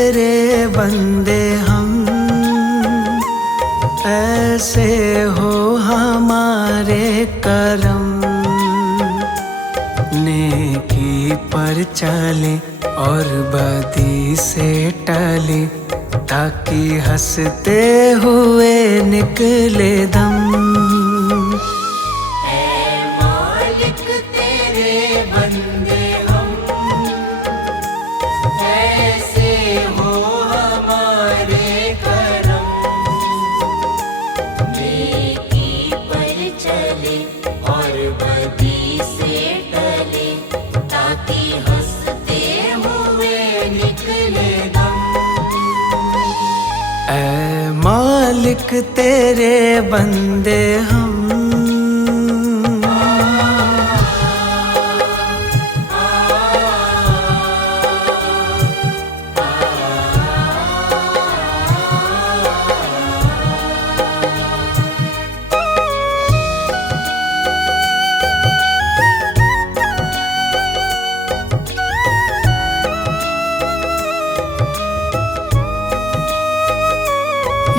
तेरे बंदे हम, ऐसे हो हमारे करम। नेकी पर चले और बदी से टले, ताकि हंसते हुए निकले दम। ऐ मालिक तेरे बंदे हम, ऐसे हो हमारे करम। नेकी पर चले और बदी से टले, ताकि हंसते हुए निकले दम। ऐ मालिक तेरे बंदे हम,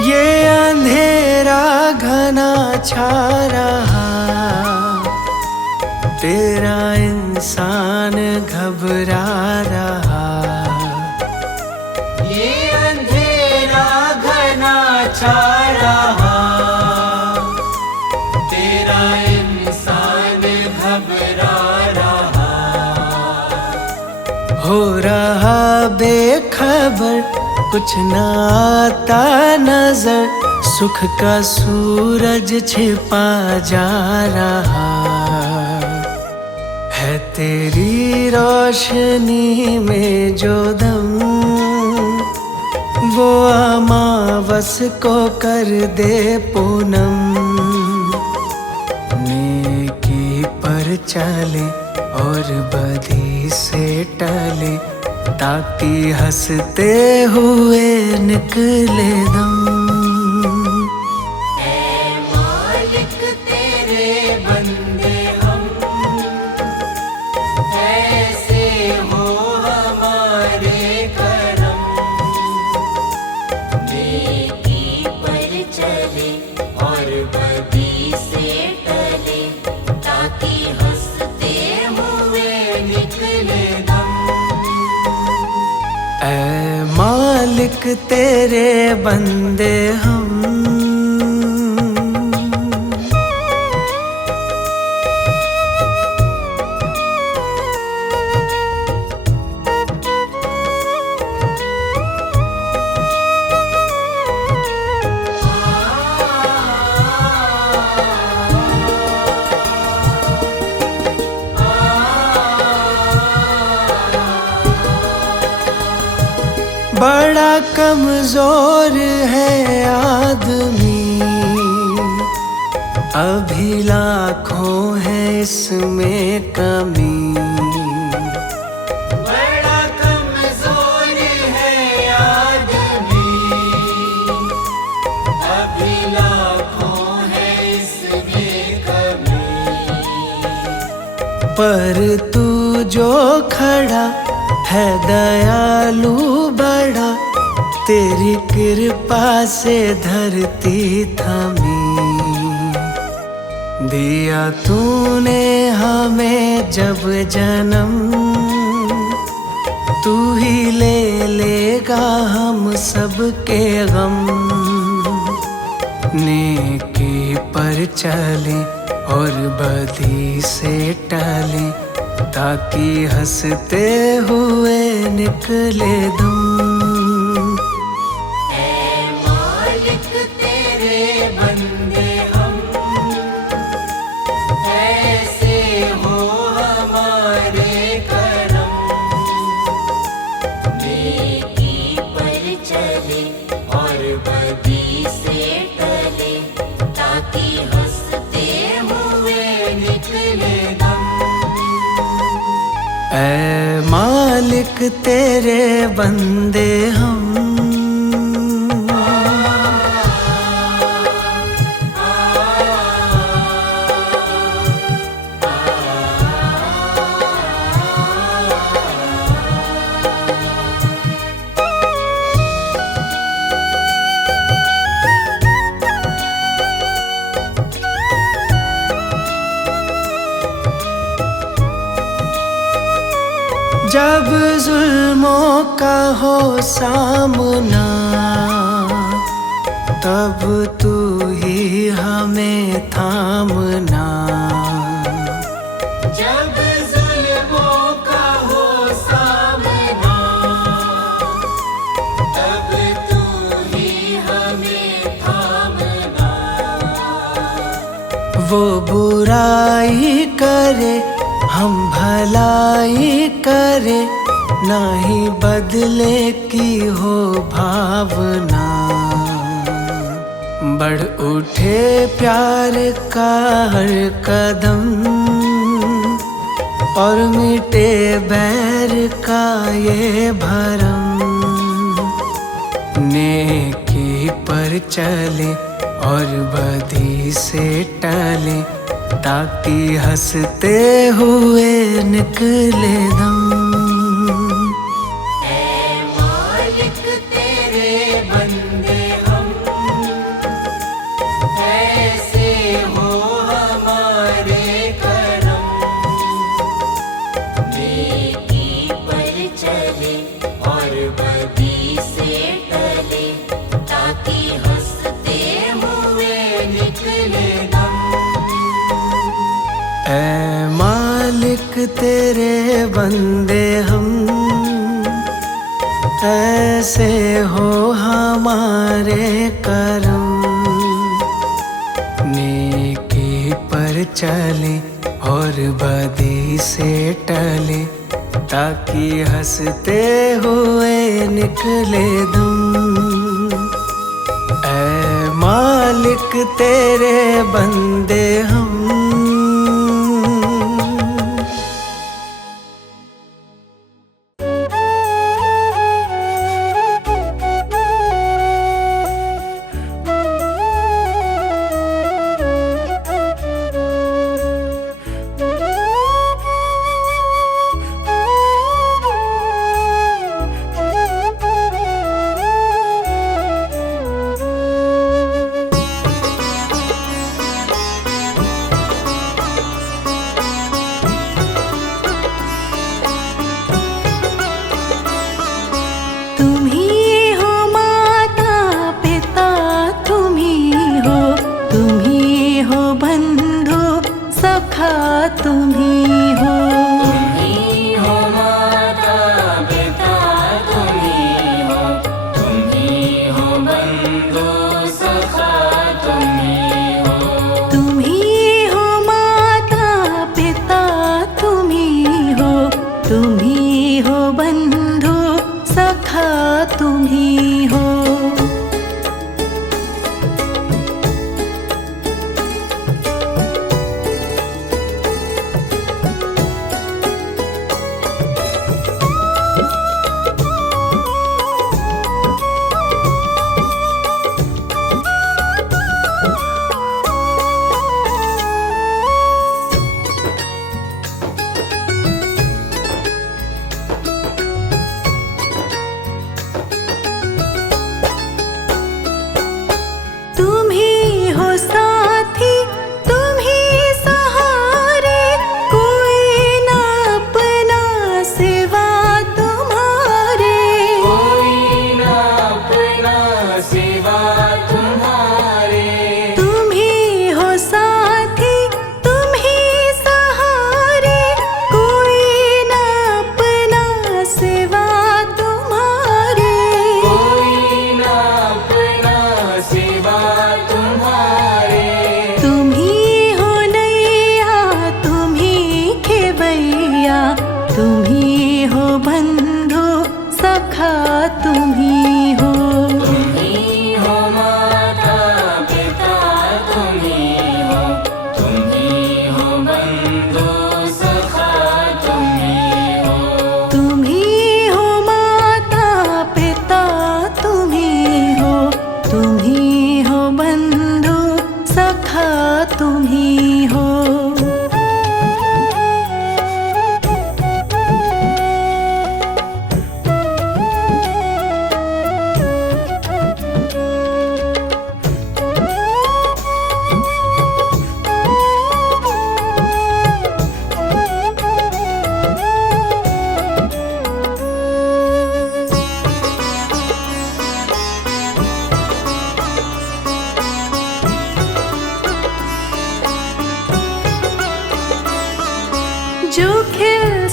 ये अंधेरा घना छा रहा, तेरा इंसान घबरा रहा। ये अंधेरा घना छा रहा, तेरा इंसान घबरा रहा। हो रहा बेखबर, कुछ न आता नजर, सुख का सूरज छिपा जा रहा है। तेरी रोशनी में जो दम, वो अमावस को कर दे पूनम। नेकी पर चले और बदी से टले, ताकि हंसते हुए निकले दम। ऐ मालिक तेरे बंदे हम, ऐसे हो हमारे करम। नेकी पर चले और बदी से टले, ताकि हंसते हुए निकले दम। ऐ मालिक तेरे बंदे हम, बड़ा कमजोर है आदमी, अभी लाखों है इसमें कमी। बड़ा कमजोर है आदमी, अभी लाखों है इसमें कमी। पर तू जो खड़ा है दयालु बड़ा, तेरी कृपा से धरती थमी। दिया तूने हमें जब जन्म, तू ही ले लेगा हम सबके गम। नेकी पर चले और बदी से टले, ताकि हंसते हुए निकले दम। ऐ मालिक तेरे बंदे हम, ऐसे हो हमारे करम। नेकी पर चले और बदी से टले, ताकि हंसते हुए निकले दम। ऐ मालिक तेरे बंदे हम, जब जुल्मों का हो सामना, तब तू ही हमें थामना। जब जुल्मों का हो सामना, तब तू ही हमें थामना। वो बुराई करे हम भलाई करे, ना ही बदले की हो भावना। बढ़ उठे प्यार का हर कदम, और मिटे बैर का ये भरम। नेकी पर चले और बदी से टले, ताकि हंसते हुए निकले दम। ऐ मालिक तेरे बंदे हम, ऐसे हो हमारे करम। नेकी पर चले और बदी से टले, ताकि हंसते हुए निकले दम। ऐ मालिक तेरे बंदे हम, ऐसे हो हमारे करम। नेकी पर चले और बदी से टले, ताकि हंसते हुए निकले दम। ऐ मालिक तेरे बंदे हम। तुम्ही हो, तुम्ही हो माता पिता, तुम्ही हो, तुम्ही हो बंधु सखा, तुम्ही हो। तुम्ही हो माता पिता, तुम्ही हो, तुम्ही हो बंधु सखा, तुम्ही हो। तुम्ही हो साथी, तुम्ही सहारे, कोई ना अपना सिवा तुम्हारे। कोई ना अपना सिवा तुम्हारे। तुम्ही हो साथी, तुम्ही सहारे, कोई ना अपना सिवा तुम्हारे। कोई ना अपना सिवा तुम्हारे। तुम्ही हो नैया, तुम्ही खेवैया, तुम्ही हो बंधु सखा, तुम्ही हो। तुम्ही हो माता पिता, तुम्ही हो, तुम्ही हो बंधु सखा, तुम्ही हो। तुम्ही हो माता पिता, तुम्ही हो, तुम्ही हो बंधु सखा, तुम्ही हो।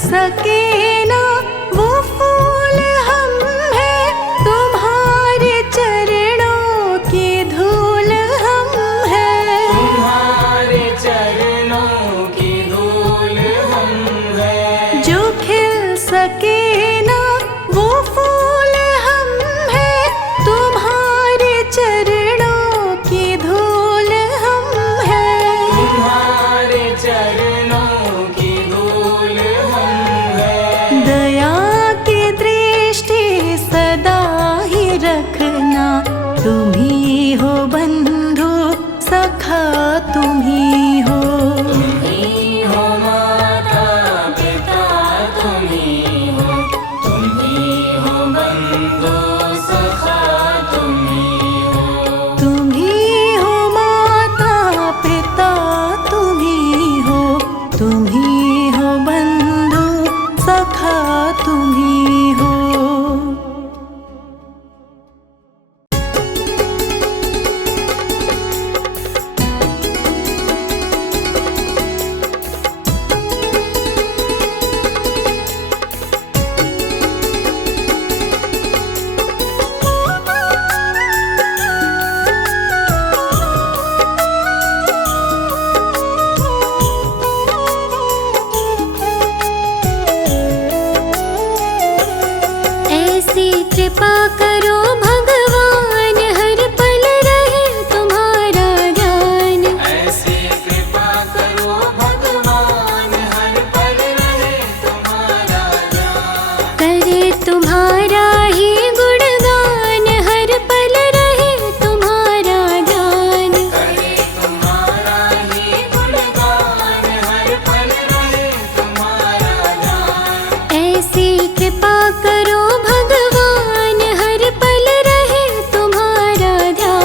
सके ना वो फूल हम हैं, तुम्हारे चरणों की धूल हम हैं। तुम्हारे चरणों की धूल हम हैं। जो खिल सके ना वो फूल हम हैं, तुम्हारे चरणों की धूल हम हैं। तुम्हारे चरणों की धूल हम हैं। दया की दृष्टि सदा ही रखना, तुम ही हो बंधु सखा, तुम ही हो। तुम ही हो माता पिता, तुम ही हो। तुम ही हो बंधु सखा, तुम ही हो। तुम ही हो माता पिता, तुम ही हो। तुम ही हो बंधु सखा, तुम ही हो। ऐसी कृपा करो भगवान, हर पल रहे तुम्हारा ध्यान। ऐसी कृपा करो भगवान, हर पल रहे तुम्हारा ध्यान। करे तुम्हारा ही गुणगान, हर पल रहे तुम्हारा ध्यान। करे तुम्हारा ही गुणगान, हर पल रहे तुम्हारा ध्यान। ऐसी कृपा करो भगवान, हर पल रहे तुम्हारा ध्यान।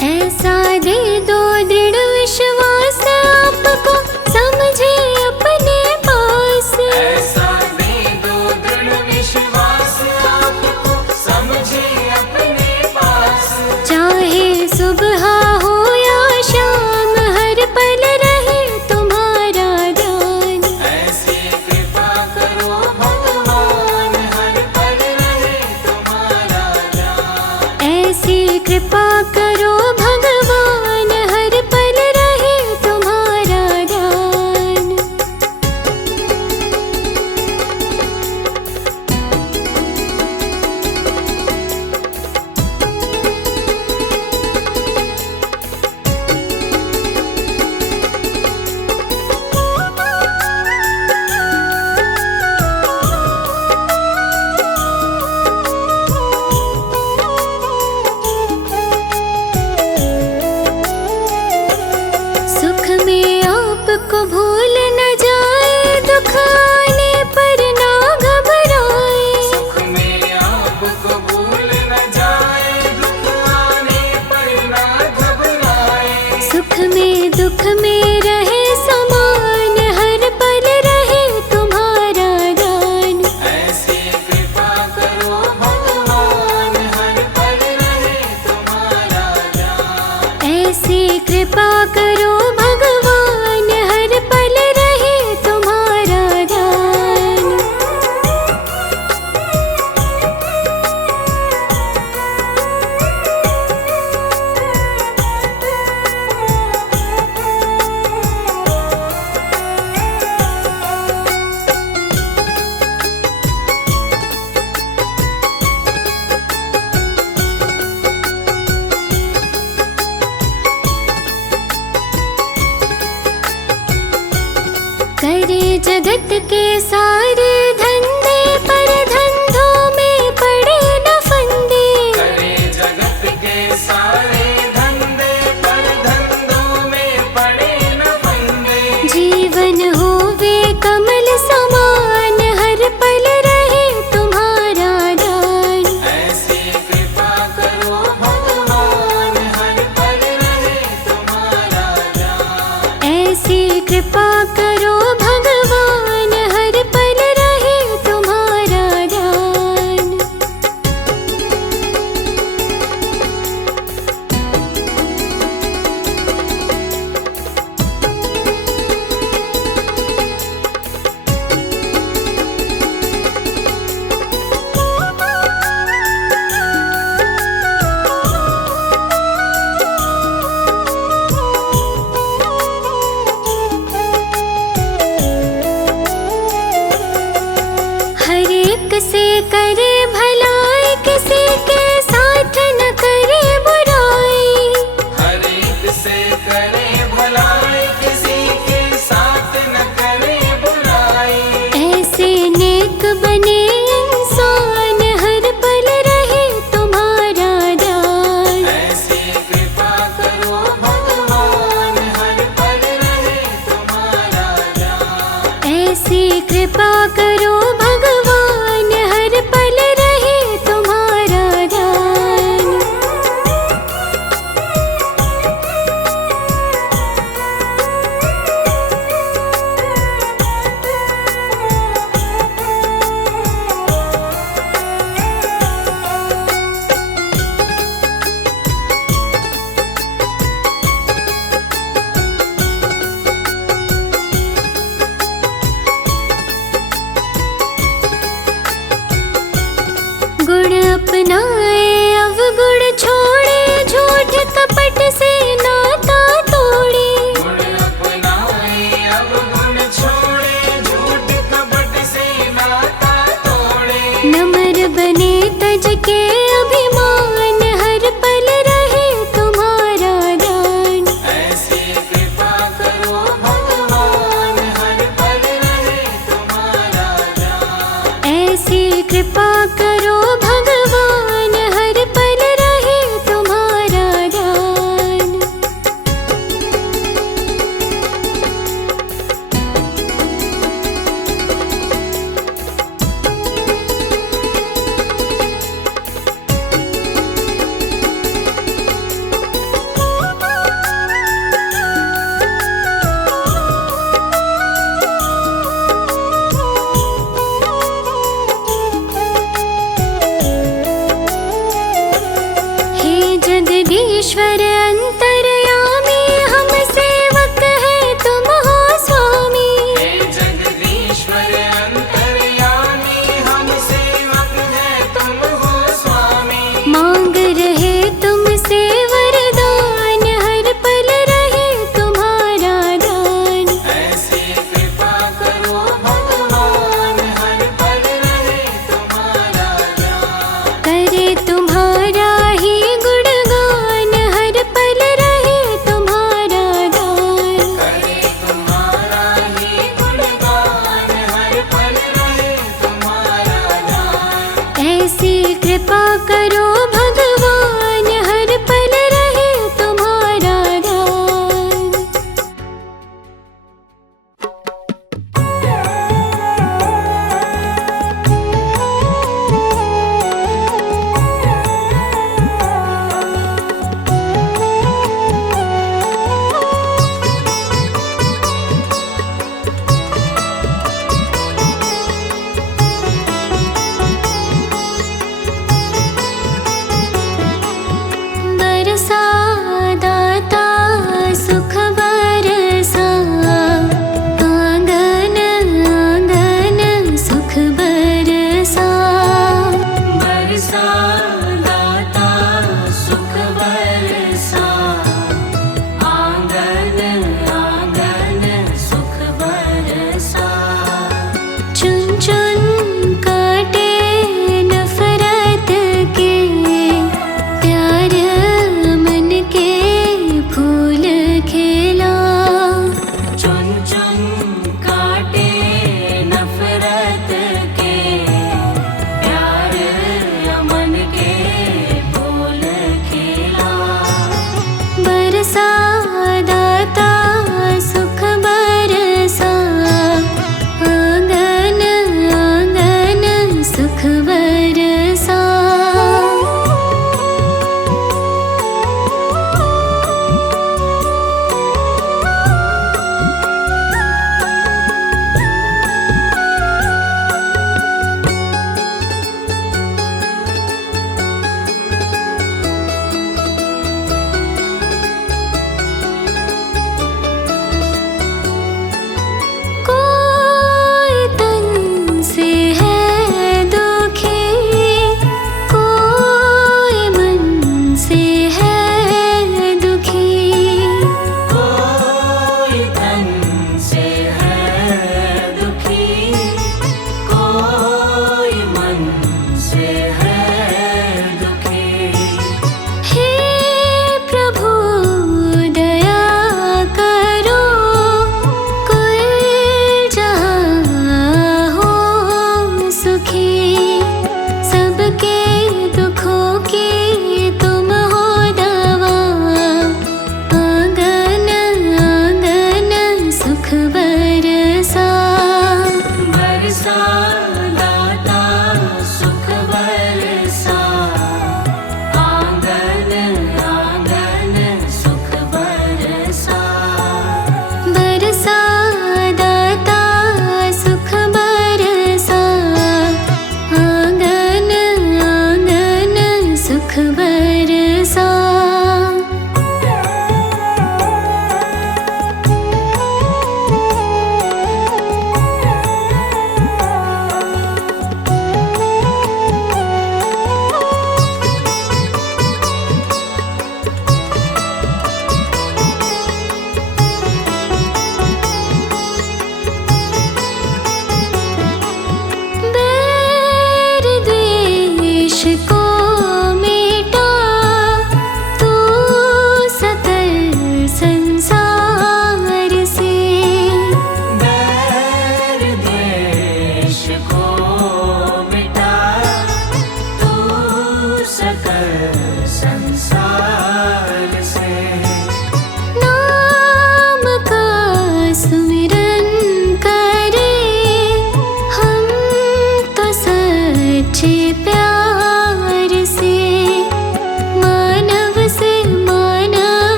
ऐसा दे दो दृढ़ विश्वास, आपको समझे अपने पास। ऐसा दे दो दृढ़ विश्वास, आपको समझे अपने पास। चाहे सुबह हो या शाम, हर पल रहे तुम्हारा ध्यान। ऐसी कृपा करो भगवान, हर पल रहे तुम्हारा ध्यान। ऐसी कृपा करो भगवान, हर पल रहे तुम्हारा ध्यान। सुख में आपको भूल न जाए, दुख आने पर ना घबराए। सुख में आपको भूल न जाए, दुख आने पर ना घबराए। सुख में दुख में रहे समान, हर पल रहे तुम्हारा ध्यान। ऐसी कृपा करो भगवान, हर पल रहे तुम्हारा ध्यान। ऐसी कृपा करो भगवान, हर पल रहे तुम्हारा ध्यान। करे जगत के सारे धंधे, पर धंधों में पड़े न फंदे। करे जगत के सारे धंधे, पर धंधों में पड़े न फंदे। जीवन होवे कमल समान, हर पल रहे तुम्हारा ऐसी कृपा करो भगवान, हर पल रहे तुम्हारा ध्यान। हर एक से करे भलाई, किसी के साथ न करे बुराई। हर एक से करे भलाई, किसी के साथ न करे बुराई। ऐसे नेक बने इंसान, हर पल रहे तुम्हारा ध्यान। ऐसी कृपा करो भगवान, हर पल रहे तुम्हारा ध्यान। ऐसी कृपा करो भगवान, हर पल रहे तुम्हारा ध्यान। गुण अपनाए अवगुण छोड़े, झूठ कपट से नाता तोड़े। गुण अपनाए अवगुण छोड़े, झूठ कपट से नाता तोड़े। नम्र बने तज के अभिमान, हर पल रहे तुम्हारा ध्यान। ऐसी कृपा करो भगवान, हर पल रहे तुम्हारा ध्यान। ऐसी कृपा करो